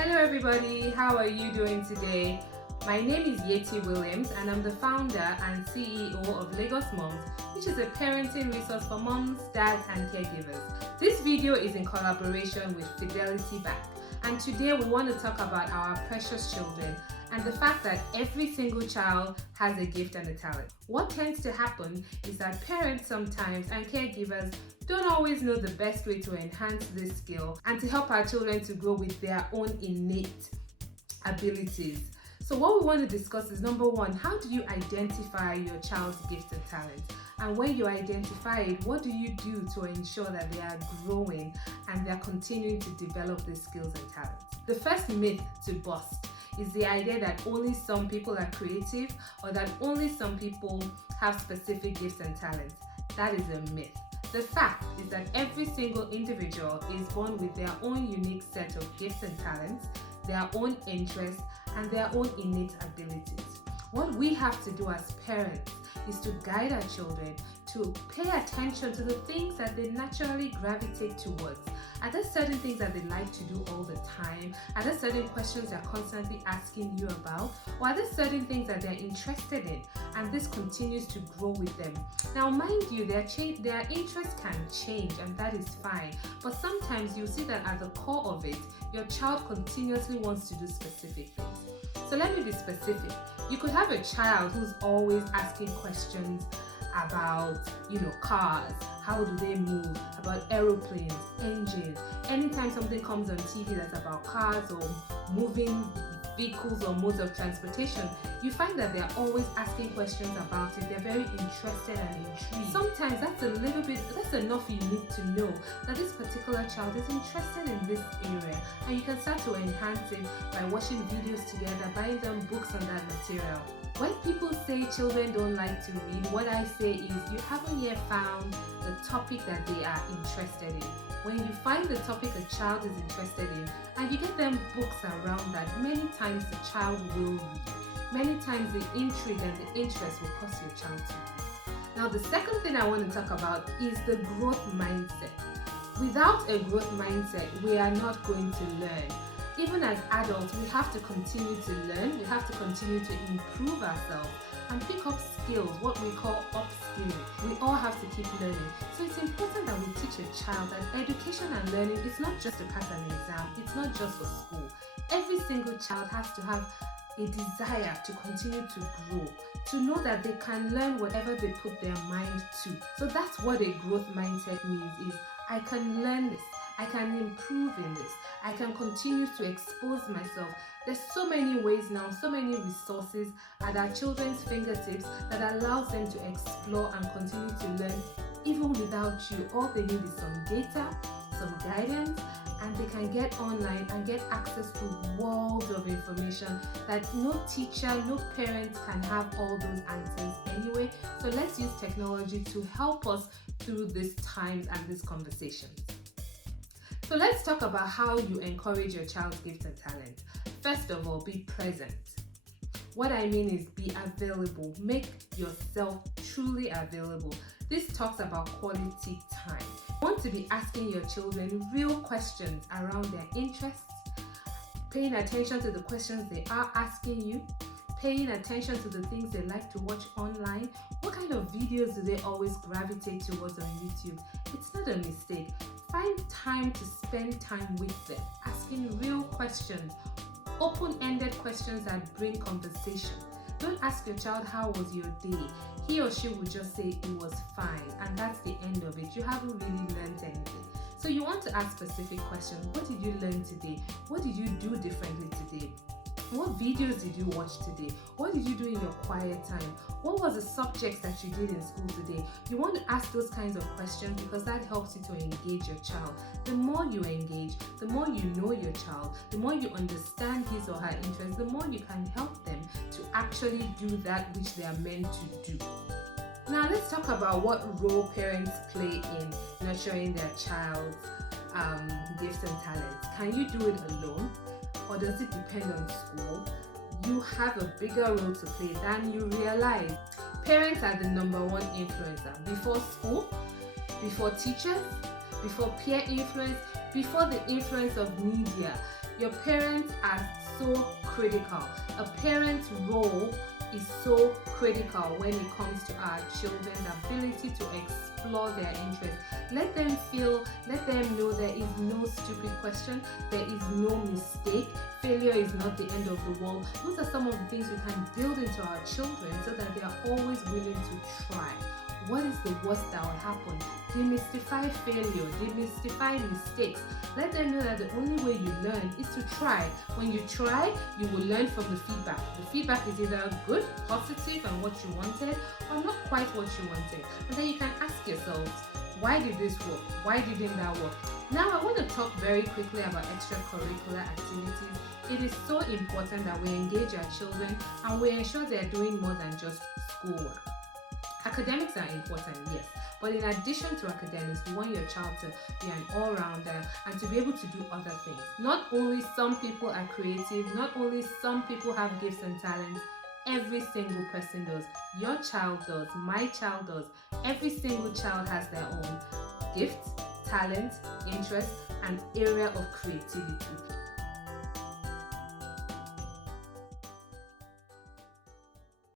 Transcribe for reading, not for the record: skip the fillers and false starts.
Hello everybody, how are you doing today? My name is Yetty Wlliams and I'm the founder and CEO of Lagos Moms, which is a parenting resource for moms, dads and caregivers. This video is in collaboration with Fidelity Bank, and today we want to talk about our precious children and the fact that every single child has a gift and a talent. What tends to happen is that parents sometimes and caregivers don't always know the best way to enhance this skill and to help our children to grow with their own innate abilities. So what we want to discuss is, number one, how do you identify your child's gifts and talents? And when you identify it, what do you do to ensure that they are growing and they are continuing to develop these skills and talents? The first myth to bust is the idea that only some people are creative or that only some people have specific gifts and talents. That is a myth. The fact is that every single individual is born with their own unique set of gifts and talents, their own interests, and their own innate abilities. What we have to do as parents is to guide our children to pay attention to the things that they naturally gravitate towards. Are there certain things that they like to do all the time? Are there certain questions they're constantly asking you about? Or are there certain things that they're interested in? And this continues to grow with them. Now, mind you, their interests can change, and that is fine. But sometimes you see that at the core of it, your child continuously wants to do specific things. So let me be specific. You could have a child who's always asking questions about, cars, how do they move, about aeroplanes, engines. Anytime something comes on TV that's about cars or moving vehicles or modes of transportation, you find that they're always asking questions about it. They're very interested and intrigued. Sometimes that's enough you need to know that this particular child is interested in this area, and you can start to enhance it by watching videos together, buying them books on that material. When people say children don't like to read, what I say is you haven't yet found the topic that they are interested in. When you find the topic a child is interested in and you get them books around that, many times the child will read. Many times the intrigue and the interest will cause your child to read. Now, the second thing I want to talk about is the growth mindset. Without a growth mindset, we are not going to learn. Even as adults, we have to continue to learn, we have to continue to improve ourselves and pick up skills, what we call upskilling. We all have to keep learning. So it's important that we teach a child that education and learning is not just to pass an exam, it's not just for school. Every single child has to have a desire to continue to grow, to know that they can learn whatever they put their mind to. So that's what a growth mindset means, is I can learn this, I can improve in this, I can continue to expose myself. There's so many ways now, so many resources at our children's fingertips that allows them to explore and continue to learn even without you. All they need is some data, some guidance, and they can get online and get access to worlds of information that no teacher, no parent can have all those answers anyway. So let's use technology to help us through these times and these conversations. So let's talk about how you encourage your child's gift and talent. First of all, be present. What I mean is be available. Make yourself truly available. This talks about quality time. You want to be asking your children real questions around their interests, paying attention to the questions they are asking you, paying attention to the things they like to watch online. What kind of videos do they always gravitate towards on YouTube? It's not a mistake. Find time to spend time with them, asking real questions, open-ended questions that bring conversation. Don't ask your child, how was your day? He or she will just say it was fine, and that's the end of it. You haven't really learned anything. So you want to ask specific questions. What did you learn today? What did you do differently today? What videos did you watch today? What did you do in your quiet time? What was the subjects that you did in school today? You want to ask those kinds of questions because that helps you to engage your child. The more you engage, the more you know your child, the more you understand his or her interests, the more you can help them to actually do that which they are meant to do. Now let's talk about what role parents play in nurturing their child's gifts and talents. Can you do it alone? Or does it depend on school? You have a bigger role to play than you realize. Parents are the number one influencer. Before school, before teachers, before peer influence, before the influence of media. Your parents are so critical. A parent's role is so critical when it comes to our children's ability to explore their interests. Let them know there is no stupid question, there is no mistake, failure is not the end of the world. Those are some of the things we can build into our children so that they are always willing to try. What is the worst that will happen? Demystify failure, demystify mistakes. Let them know that the only way you learn is to try. When you try, you will learn from the feedback. The feedback is either good, positive, and what you wanted, or not quite what you wanted. And then you can ask yourselves, why did this work? Why didn't that work? Now I want to talk very quickly about extracurricular activities. It is so important that we engage our children and we ensure they are doing more than just schoolwork. Academics are important, yes, but in addition to academics, we want your child to be an all-rounder and to be able to do other things. Not only some people are creative, not only some people have gifts and talents, every single person does. Your child does, my child does. Every single child has their own gifts, talent, interest, and area of creativity.